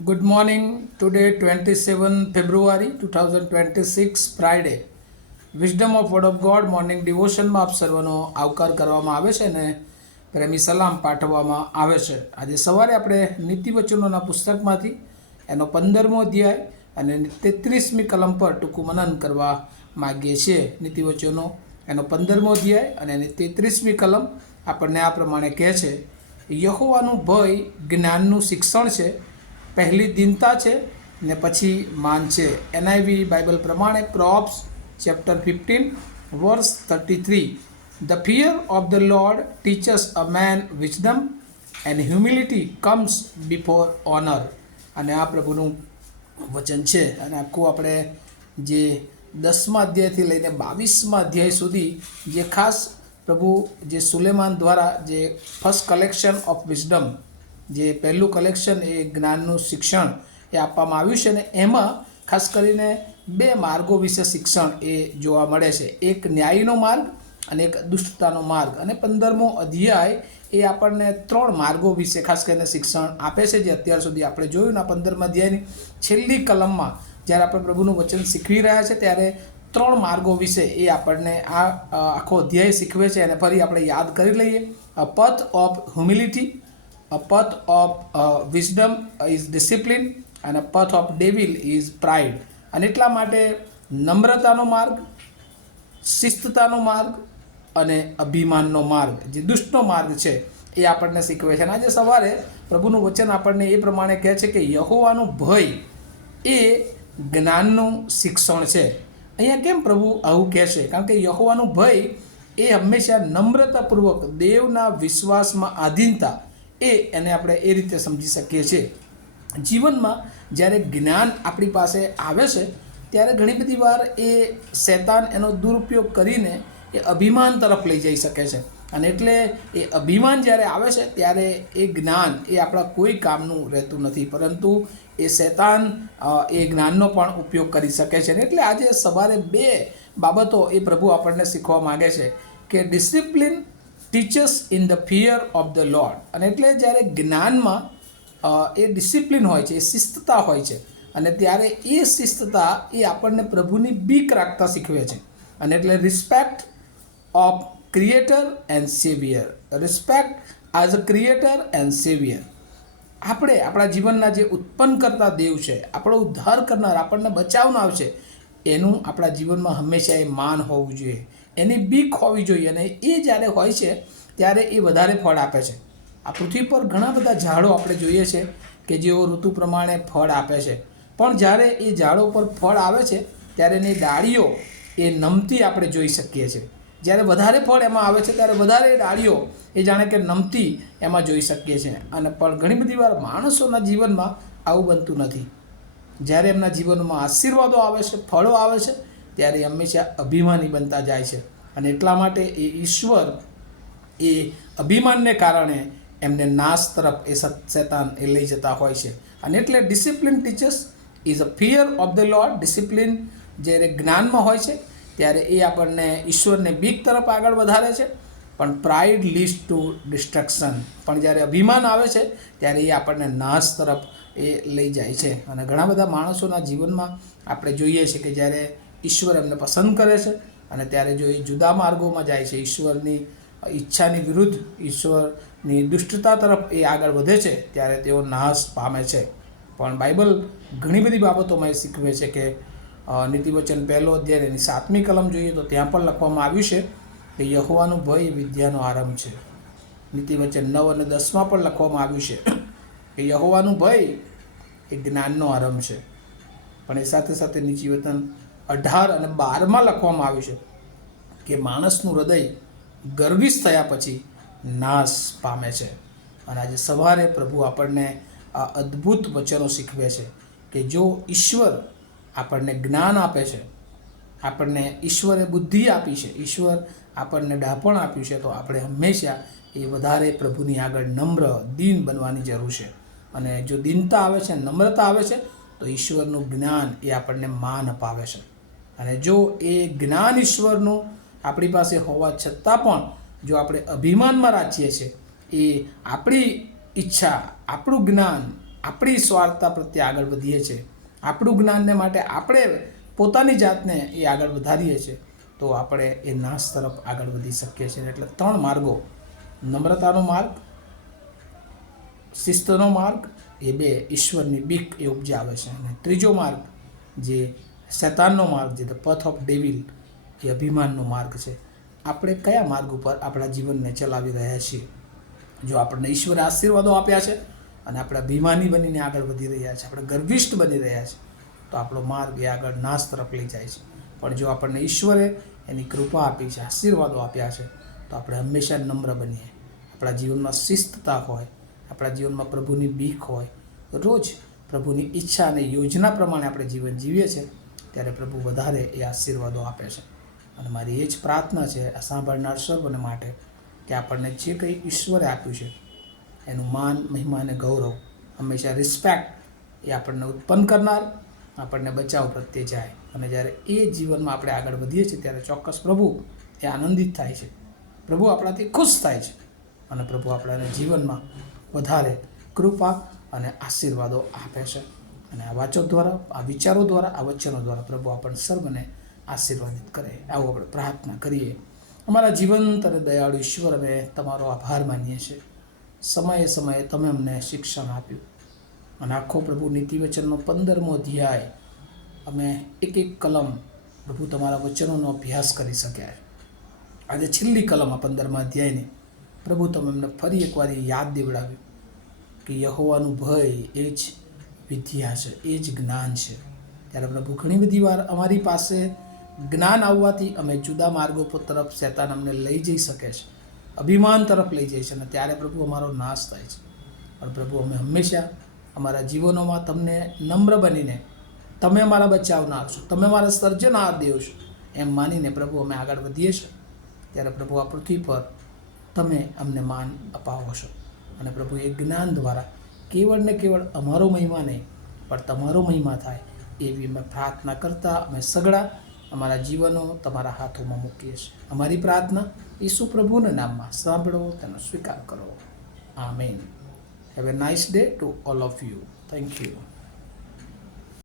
Good morning. Today, 27 February 2026, Friday. Wisdom of word of God morning ડિવોશનમાં આપ સર્વનો આવકાર કરવામાં આવે છે અને પ્રેમી સલામ પાઠવવામાં આવે છે. આજે સવારે આપણે નીતિવચનોના પુસ્તકમાંથી એનો 15મો અધ્યાય અને 33મી કલમ પર ટૂંકું મનન કરવા માગીએ છીએ. નીતિવચનો એનો 15મો અધ્યાય અને એની 33મી કલમ આપણને આ પ્રમાણે કહે છે: યહોવાનું ભય જ્ઞાનનું શિક્ષણ છે, પહેલી દીનતા છે ને પછી માન છે. NIV બાઇબલ પ્રમાણે probes chapter 15 વર્સ 33. The fear of the Lord teaches a man wisdom and humility comes before honor. અને આ પ્રભુનું વચન છે. અને આખું આપણે જે 10મા અધ્યાયથી લઈને 22મા અધ્યાય સુધી જે ખાસ પ્રભુ જે સુલેમાન દ્વારા જે ફર્સ્ટ કલેક્શન ઓફ વિઝડમ, જે પહેલું કલેક્શન એ જ્ઞાનનું શિક્ષણ એ આપવામાં આવ્યું છે. અને એમાં ખાસ કરીને બે માર્ગો વિશે શિક્ષણ એ જોવા મળે છે. એક ન્યાયનો માર્ગ અને એક દુષ્ટતાનો માર્ગ. અને 15મો અધ્યાય એ આપણને 3 માર્ગો વિશે ખાસ કરીને શિક્ષણ આપે છે, જે અત્યાર સુધી આપણે જોયું. ના 15મા અધ્યાયની છેલ્લી કલમમાં જ્યારે આપણે પ્રભુનું વચન શીખવી રહ્યા છે ત્યારે 3 માર્ગો વિશે એ આપણને આ આખો અધ્યાય શીખવે છે. અને ફરી આપણે યાદ કરી લઈએ. અ પથ of humility, a path of wisdom is discipline, and a path of devil is pride. અને એટલા માટે નમ્રતાનો માર્ગ, શિસ્તતાનો માર્ગ અને અભિમાનનો માર્ગ, જે દુષ્ટનો માર્ગ છે, એ આપણને શીખવે છે. અને આજે સવારે પ્રભુનું વચન આપણને એ પ્રમાણે કહે છે કે યહોવાનું ભય એ જ્ઞાનનું શિક્ષણ છે. અહીંયા કેમ પ્રભુ આવું કહે છે? કારણ કે યહોવાનું ભય એ હંમેશા નમ્રતાપૂર્વક દેવના વિશ્વાસમાં આધીનતા, એને આપણે એ રીતે સમજી શકીએ છીએ. જીવનમાં જ્યારે જ્ઞાન આપણી પાસે આવે છે ત્યારે ઘણી બધી વાર એ શૈતાન એનો દુરુપયોગ કરીને એ અભિમાન તરફ લઈ જઈ શકે છે. અને એટલે એ અભિમાન જ્યારે આવે છે ત્યારે એ જ્ઞાન એ આપણા કોઈ કામનું રહેતું નથી, પરંતુ એ શૈતાન એ જ્ઞાનનો પણ ઉપયોગ કરી શકે છે. એટલે આજે સવારે 2 બાબતો એ પ્રભુ આપણને શીખવા માગે છે કે discipline teachers in the fear of the lord. અને એટલે જ્યારે જ્ઞાનમાં એ ડિસિપ્લિન હોય છે, એ શિસ્તતા હોય છે, અને ત્યારે એ શિસ્તતા એ આપણને પ્રભુની બીક રાખતા શીખવે છે. અને એટલે respect of creator and saviour. Respect as a creator and saviour. આપણે આપણા જીવનના જે ઉત્પન્ન કરતા દેવ છે, આપણો ઉદ્ધાર કરનાર, આપણને બચાવનાર છે, એનું આપણા જીવનમાં હંમેશા એ માન હોવું જોઈએ, એની બીક હોવી જોઈએ. અને એ જ્યારે હોય છે ત્યારે એ વધારે ફળ આપે છે. આ પૃથ્વી પર ઘણા બધા ઝાડો આપણે જોઈએ છે કે જેઓ ઋતુ પ્રમાણે ફળ આપે છે, પણ જ્યારે એ ઝાડો પર ફળ આવે છે ત્યારે એની ડાળીઓ એ નમતી આપણે જોઈ શકીએ છીએ. જ્યારે વધારે ફળ એમાં આવે છે ત્યારે વધારે ડાળીઓ એ જાણે કે નમતી એમાં જોઈ શકીએ છીએ. અને પણ ઘણી બધી વાર માણસોના જીવનમાં આવું બનતું નથી. જ્યારે એમના જીવનમાં આશીર્વાદો આવે છે, ફળો આવે છે, ત્યારે હંમેશા અભિમાની બનતા જાય છે. અને એટલા માટે એ ઈશ્વર એ અભિમાનને કારણે એમને નાશ તરફ એ શૈતાન એ લઈ જતા હોય છે. અને એટલે discipline teachers is a fear of the lord. Discipline જ્યારે જ્ઞાનમાં હોય છે ત્યારે એ આપણને ઈશ્વરને બીક તરફ આગળ વધારે છે, પણ પ્રાઇડ લીડ્સ ટુ ડિસ્ટ્રક્શન. પણ જ્યારે અભિમાન આવે છે ત્યારે એ આપણને નાશ તરફ એ લઈ જાય છે. અને ઘણા બધા માણસોના જીવનમાં આપણે જોઈએ છીએ કે જ્યારે ઈશ્વર એમને પસંદ કરે છે અને ત્યારે જો એ જુદા માર્ગોમાં જાય છે, ઈશ્વરની ઈચ્છાની વિરુદ્ધ, ઈશ્વરની દુષ્ટતા તરફ એ આગળ વધે છે, ત્યારે તેઓ નાશ પામે છે. પણ બાઇબલ ઘણી બધી બાબતોમાં એ શીખવે છે કે નીતિવચન 1લો અધ્યાય એની 7મી કલમ જોઈએ તો ત્યાં પણ લખવામાં આવ્યું છે કે યહોવાનું ભય વિદ્યાનો આરંભ છે. નીતિવચન 9 અને 10માં પણ લખવામાં આવ્યું છે કે યહોવાનું ભય એ જ્ઞાનનો આરંભ છે. પણ એ સાથે સાથે નીતિવચન 18 અને 12માં લખવામાં આવ્યું છે કે માણસનું હૃદય ગર્વિષ્ઠ થયા પછી નાશ પામે છે. અને આજે સવારે પ્રભુ આપણને આ અદ્ભુત વચનો શીખવે છે કે જો ઈશ્વર આપણને જ્ઞાન આપે છે, આપણને ઈશ્વરે બુદ્ધિ આપી છે, ઈશ્વર આપણને ડાપણ આપ્યું છે, તો આપણે હંમેશા એ વધારે પ્રભુની આગળ નમ્ર, દીન બનવાની જરૂર છે. અને જો દીનતા આવે છે, નમ્રતા આવે છે, તો ઈશ્વરનું જ્ઞાન એ આપણને માન અપાવે છે. અને જો એ જ્ઞાન ઈશ્વરનું આપણી પાસે હોવા છતાં પણ જો આપણે અભિમાનમાં રાખીએ છીએ, એ આપણી ઈચ્છા, આપણું જ્ઞાન, આપણી સ્વાર્થતા પ્રત્યે આગળ વધીએ છીએ, આપણું જ્ઞાનને માટે આપણે પોતાની જાતને એ આગળ વધારીએ છીએ, તો આપણે એ નાશ તરફ આગળ વધી શકીએ છીએ. એટલે 3 માર્ગો: નમ્રતાનો માર્ગ, શિસ્તનો માર્ગ, એ 2 ઈશ્વરની બીક એ ઉપજાવે છે. અને ત્રીજો માર્ગ જે શૈતાનનો માર્ગ, જે ધ પથ ઓફ ડેવિલ, એ અભિમાનનો માર્ગ છે. આપણે કયા માર્ગ ઉપર આપણા જીવનને ચલાવી રહ્યા છીએ? જો આપણને ઈશ્વરે આશીર્વાદો આપ્યા છે અને આપણે અભિમાની બનીને આગળ વધી રહ્યા છીએ, આપણે ગર્વિષ્ઠ બની રહ્યા છીએ, તો આપણો માર્ગ એ આગળ નાશ તરફ લઈ જાય છે. પણ જો આપણને ઈશ્વરે એની કૃપા આપી છે, આશીર્વાદો આપ્યા છે, તો આપણે હંમેશા નમ્ર બનીએ, આપણા જીવનમાં શિસ્તતા હોય, આપણા જીવનમાં પ્રભુની બીક હોય, રોજ પ્રભુની ઈચ્છા અને યોજના પ્રમાણે આપણે જીવન જીવીએ છીએ, ત્યારે પ્રભુ વધારે એ આશીર્વાદો આપે છે. અને મારી એ જ પ્રાર્થના છે આ સાંભળનાર સર્વને માટે, કે આપણને જે કંઈ ઈશ્વરે આપ્યું છે એનું માન, મહિમા અને ગૌરવ, હંમેશા રિસ્પેક્ટ એ આપણને ઉત્પન્ન કરનાર, આપણને બચાવ પ્રત્યે જાય. અને જ્યારે એ જીવનમાં આપણે આગળ વધીએ છીએ ત્યારે ચોક્કસ પ્રભુ એ આનંદિત થાય છે, પ્રભુ આપણાથી ખુશ થાય છે, અને પ્રભુ આપણાને જીવનમાં વધારે કૃપા અને આશીર્વાદો આપે છે. અને આ વાચો દ્વારા, આ વિચારો દ્વારા, આ વચનો દ્વારા પ્રભુ આપણને સર્વને આશીર્વાદિત કરે. આવો આપણે પ્રાર્થના કરીએ. અમારા જીવંત અને દયાળુ ઈશ્વર, અમે તમારો આભાર માનીએ છીએ. સમયે સમયે તમે અમને શિક્ષણ આપ્યું, અને આખો પ્રભુ નીતિવચનનો 15મો અધ્યાય અમે એક કલમ પ્રભુ તમારા વચનોનો અભ્યાસ કરી શક્યા. આજે છેલ્લી કલમ આ 15મા અધ્યાયની પ્રભુ તમે અમને ફરી એકવાર યાદ દેવડાવ્યું કે યહોવાનું ભય એ જ વિદ્યા છે, એ જ જ્ઞાન છે. ત્યારે પ્રભુ ઘણી બધી વાર અમારી પાસે જ્ઞાન આવવાથી અમે જુદા માર્ગો તરફ શૈતાન અમને લઈ જઈ શકે છે, અભિમાન તરફ લઈ જાય છે, અને ત્યારે પ્રભુ અમારો નાશ થાય છે. પણ પ્રભુ અમે હંમેશા અમારા જીવનોમાં તમને નમ્ર બનીને, તમે અમારા બચાવનાર છો, તમે અમારા સર્જનહાર દેવ છો એમ માનીને પ્રભુ અમે આગળ વધીએ છીએ. ત્યારે પ્રભુ આ પૃથ્વી પર તમે અમને માન અપાવો છો. અને પ્રભુ એ જ્ઞાન દ્વારા કેવળ ને કેવળ અમારો મહિમા નહીં, પણ તમારો મહિમા થાય એવી અમે પ્રાર્થના કરતા અમે સગડા અમારા જીવનો તમારા હાથોમાં મૂકીએ છીએ. અમારી પ્રાર્થના ઈસુ પ્રભુના નામમાં સાંભળો, તેનો સ્વીકાર કરો. Amen. Have a nice day to all of you. Thank you.